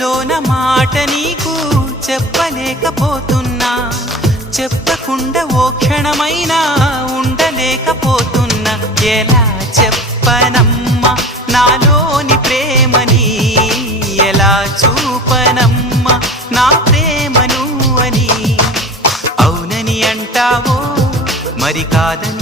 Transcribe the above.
మనసులోన మాట నీకు చెప్పలేకపోతున్నా, చెప్పకుండా ఓ క్షణమైనా ఉండలేకపోతున్నా. ఎలా చెప్పనమ్మా నాలోని ప్రేమని, ఎలా చూపనమ్మా నా ప్రేమను అని. అవునని అంటావో మరి కాదని